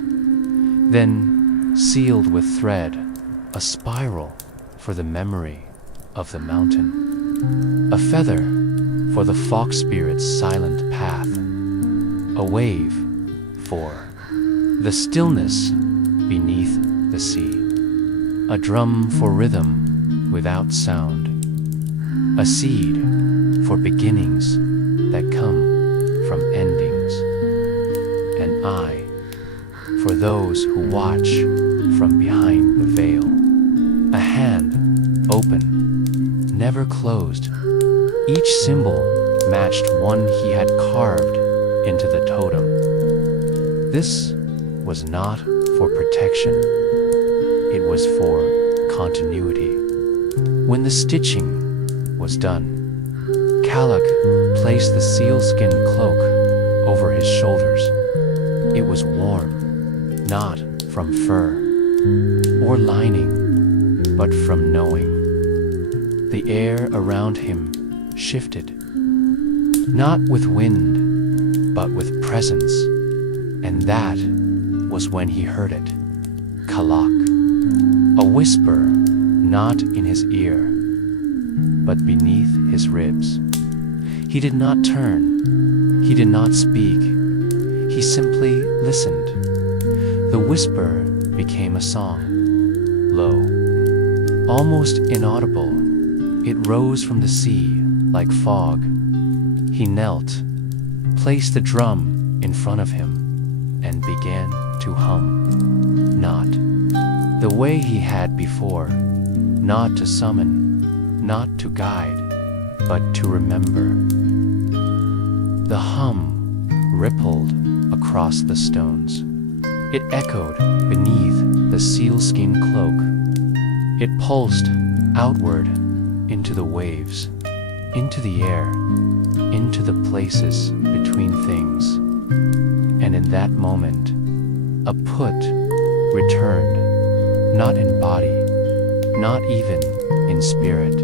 then sealed with thread, a spiral for the memory of the mountain, a feather for the fox spirit's silent path, a wave for the stillness beneath the sea, a drum for rhythm without sound, a seed for beginnings that come from endings, an eye for those who watch from behind the veil, a hand open, never closed. Each symbol matched one he had carved into the totem. This was not for protection, it was for continuity. When the stitching was done, Kaluk placed the sealskin cloak over his shoulders. It was warm, not from fur or lining, but from knowing. The air around him shifted, not with wind, but with presence, and that was when he heard it. Kaluk. A whisper, not in his ear, but beneath his ribs. He did not turn. He did not speak. He simply listened. The whisper became a song, low, almost inaudible. It rose from the sea like fog. He knelt, placed the drum in front of him, and began to hum. Not the way he had before, not to summon, not to guide, but to remember. The hum rippled across the stones. It echoed beneath the sealskin cloak. It pulsed outward into the waves, into the air, into the places between things. And in that moment, a put returned, not in body, not even in spirit,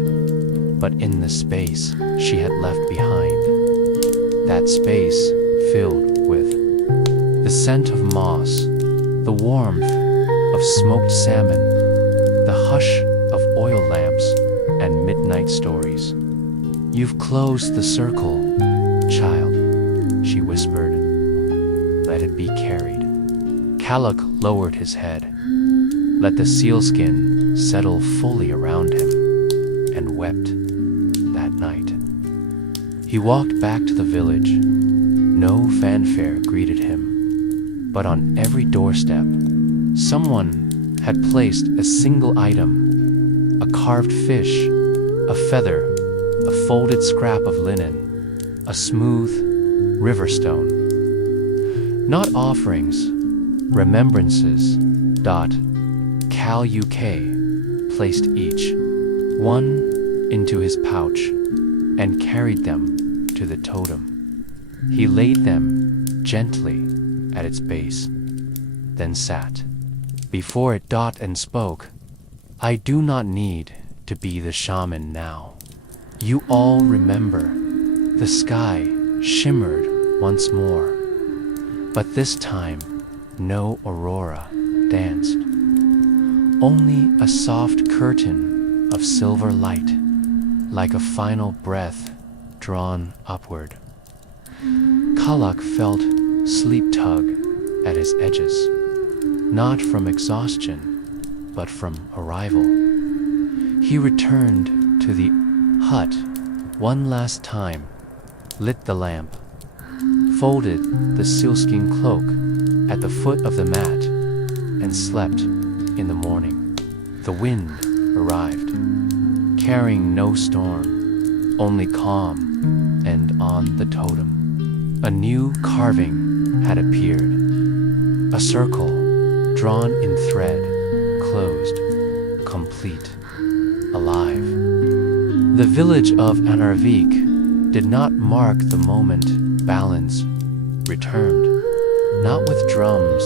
but in the space she had left behind. That space filled with the scent of moss, the warmth of smoked salmon, the hush of oil lamps and midnight stories. "You've closed the circle, child," she whispered. "Let it be carried." Kaluk lowered his head, let the sealskin settle fully around him, and wept that night. He walked back to the village. No fanfare greeted him, but on every doorstep, someone had placed a single item: a carved fish, a feather, a folded scrap of linen, a smooth river stone. Not offerings, remembrances. Kaluk placed each one into his pouch and carried them to the totem. He laid them gently at its base, then sat before it and spoke. "I do not need to be the shaman now. You all remember, the sky shimmered once more, but this time no aurora danced, only a soft curtain of silver light, like a final breath drawn upward." Kaluk felt sleep tug at his edges, not from exhaustion, but from arrival. He returned to the hut one last time, lit the lamp, folded the sealskin cloak at the foot of the mat, and slept. In the morning, the wind arrived, carrying no storm, only calm, and on the totem, a new carving had appeared. A circle, drawn in thread, closed, complete, alive. The village of Anarvik did not mark the moment balance returned, not with drums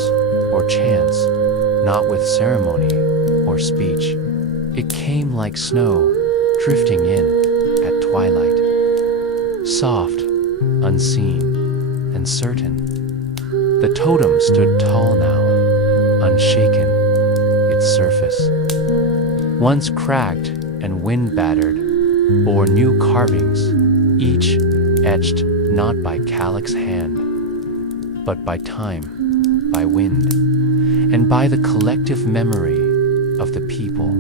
or chants, not with ceremony or speech. It came like snow drifting in at twilight, soft, unseen, and certain. The totem stood tall now, unshaken, its surface, once cracked and wind-battered, bore new carvings, each etched not by Kaluk's hand, but by time, by wind, and by the collective memory of the people.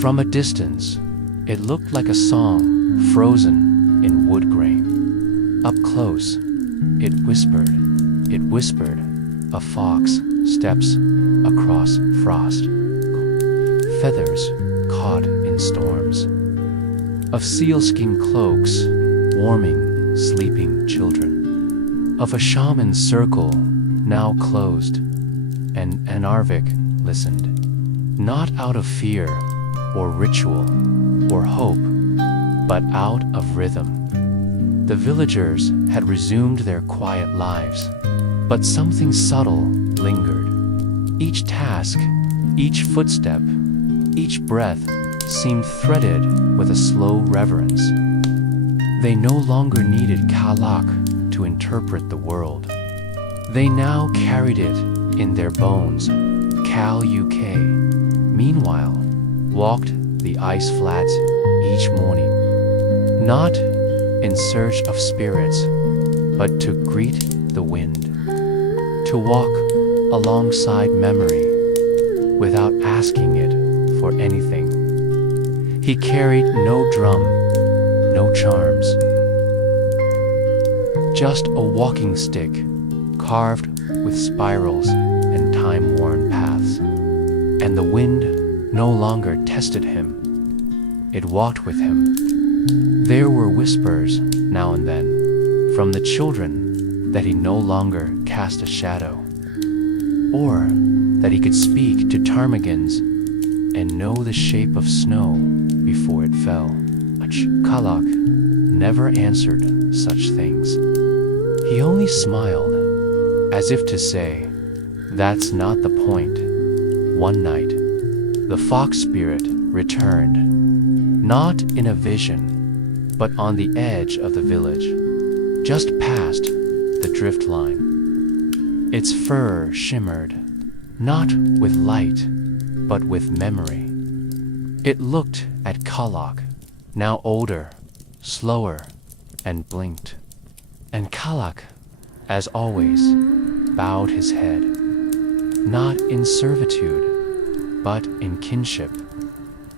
From a distance, it looked like a song frozen in wood grain. Up close, it whispered, a fox steps across frost, feathers caught in storms, of sealskin cloaks warming sleeping children, of a shaman's circle now closed. And Anarvik listened, not out of fear or ritual or hope, but out of rhythm. The villagers had resumed their quiet lives, but something subtle lingered. Each task, each footstep, each breath seemed threaded with a slow reverence. They no longer needed Kaluk to interpret the world. They now carried it in their bones. Kaluk, meanwhile, walked the ice flats each morning, not in search of spirits, but to greet the wind, to walk alongside memory without asking it for anything. He carried no drum, no charms, just a walking stick carved with spirals and time-worn paths. And the wind no longer tested him. It walked with him. There were whispers, now and then, from the children that he no longer cast a shadow, or that he could speak to ptarmigans and know the shape of snow before it fell. Kaluk never answered such things. He only smiled, as if to say, "That's not the point." One night, the fox spirit returned, not in a vision, but on the edge of the village, just past the drift line. Its fur shimmered, not with light, but with memory. It looked at Kaluk, now older, slower, and blinked. And Kaluk, as always, bowed his head, not in servitude, but in kinship.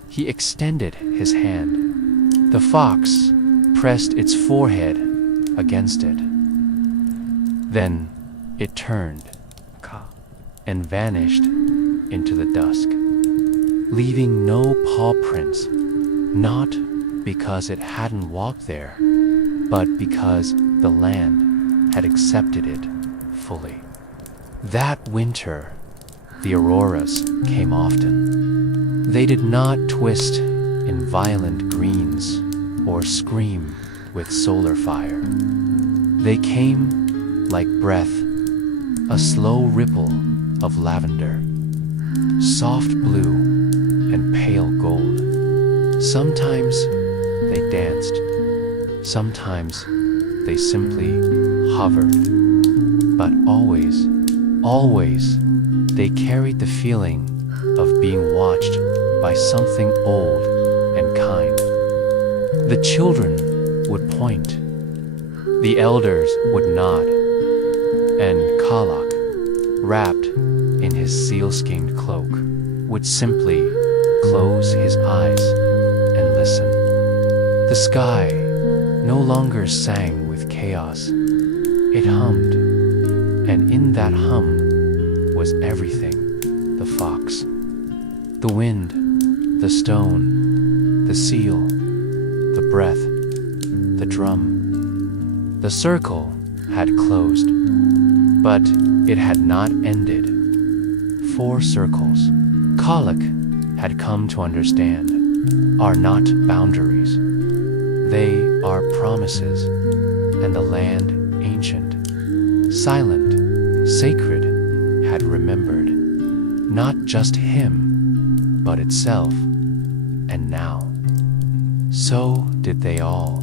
He extended his hand. The fox pressed its forehead against it. Then it turned and vanished into the dusk, leaving no paw prints, not because it hadn't walked there, but because the land had accepted it fully. That winter, the auroras came often. They did not twist in violent greens or scream with solar fire. They came like breath, a slow ripple of lavender, soft blue and pale gold. Sometimes they danced, sometimes they simply hovered, but always, always, they carried the feeling of being watched by something old and kind. The children would point, the elders would nod, and Kaluk, wrapped in his sealskin cloak, would simply close his eyes and listen. The sky no longer sang with chaos. It hummed, and in that hum was everything: the fox, the wind, the stone, the seal, the breath, the drum. The circle had closed, but it had not ended. 4 circles, Kaluk had come to understand, are not boundaries. They are promises, and the land ancient, silent, sacred, had remembered, not just him, but itself, and now, so did they all.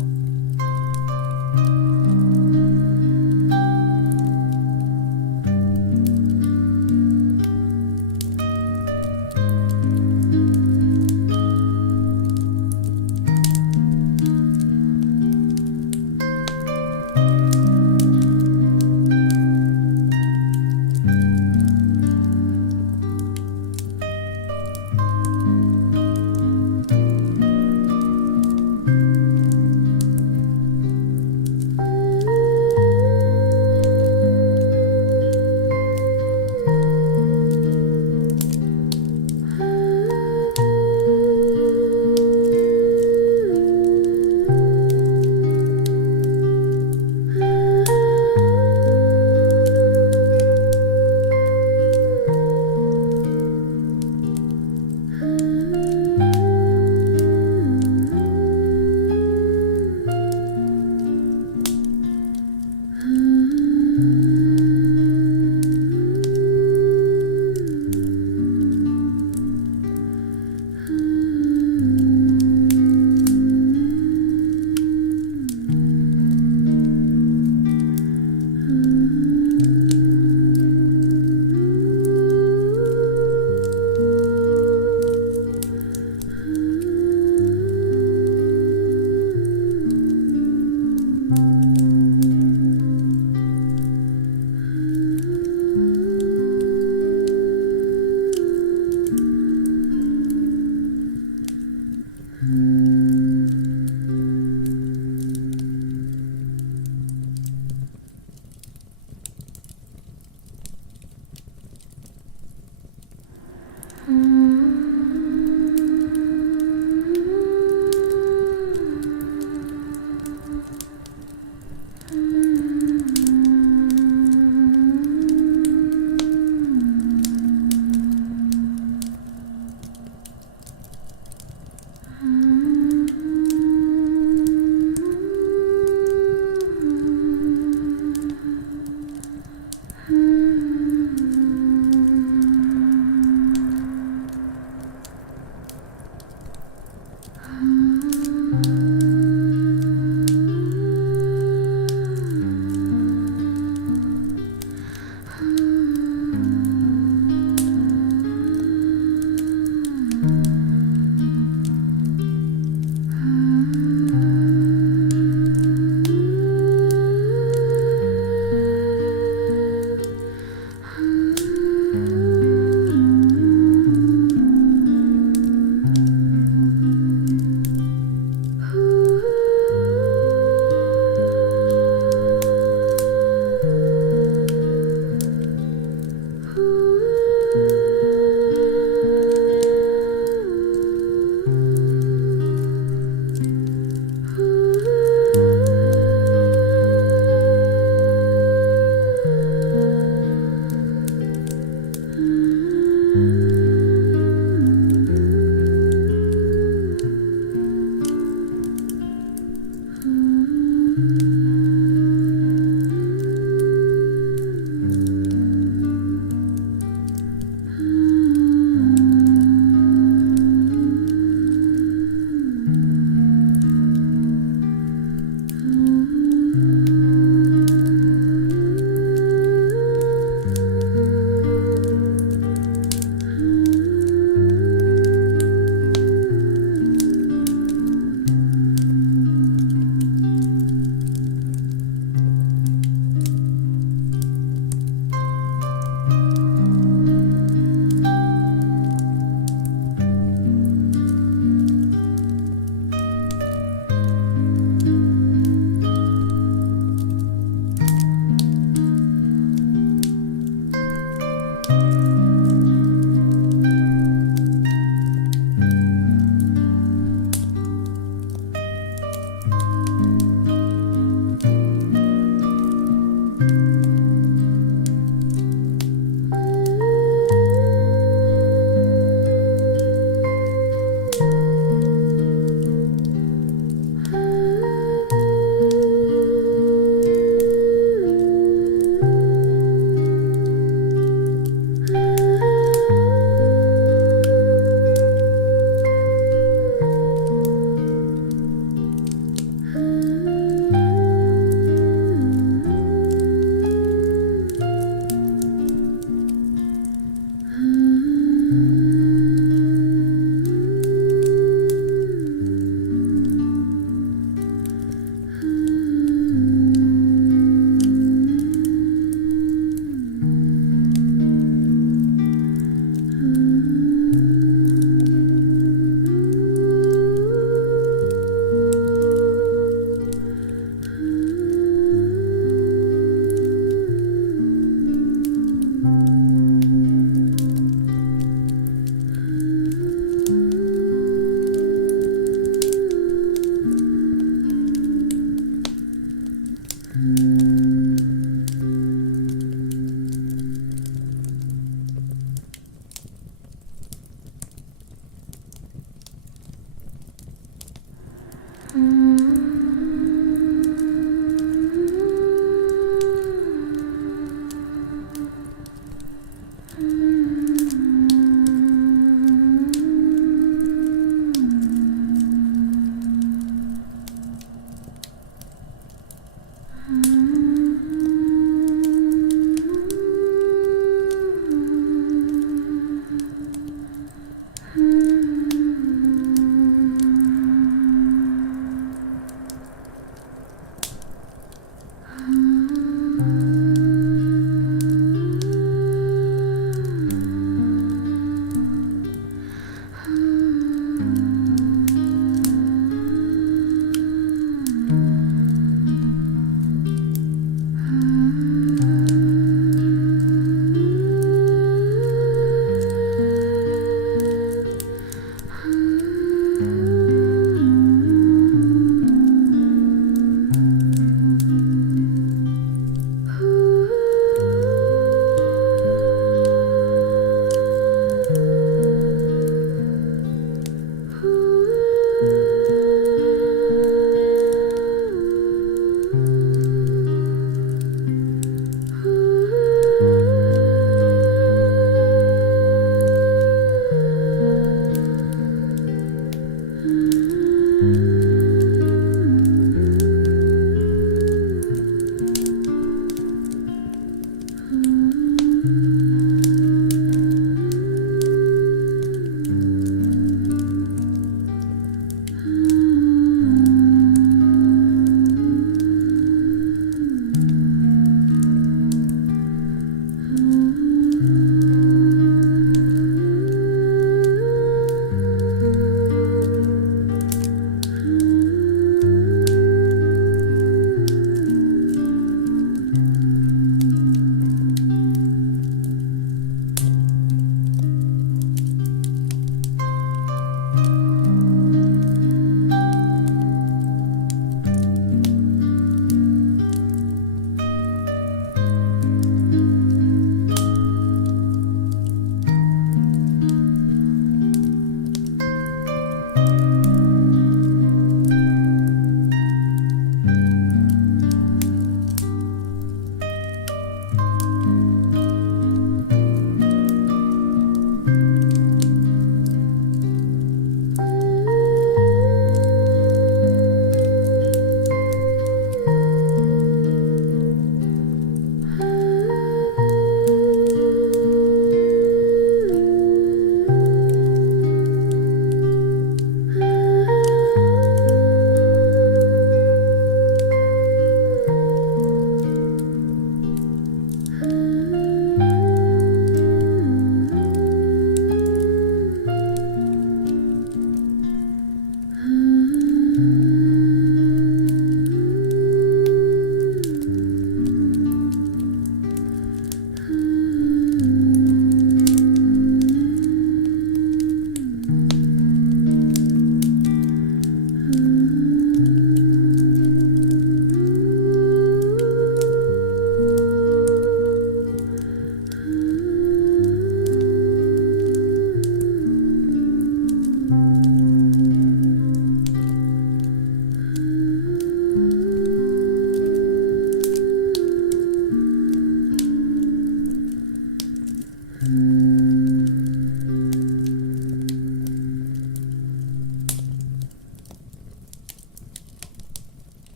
Mm-hmm.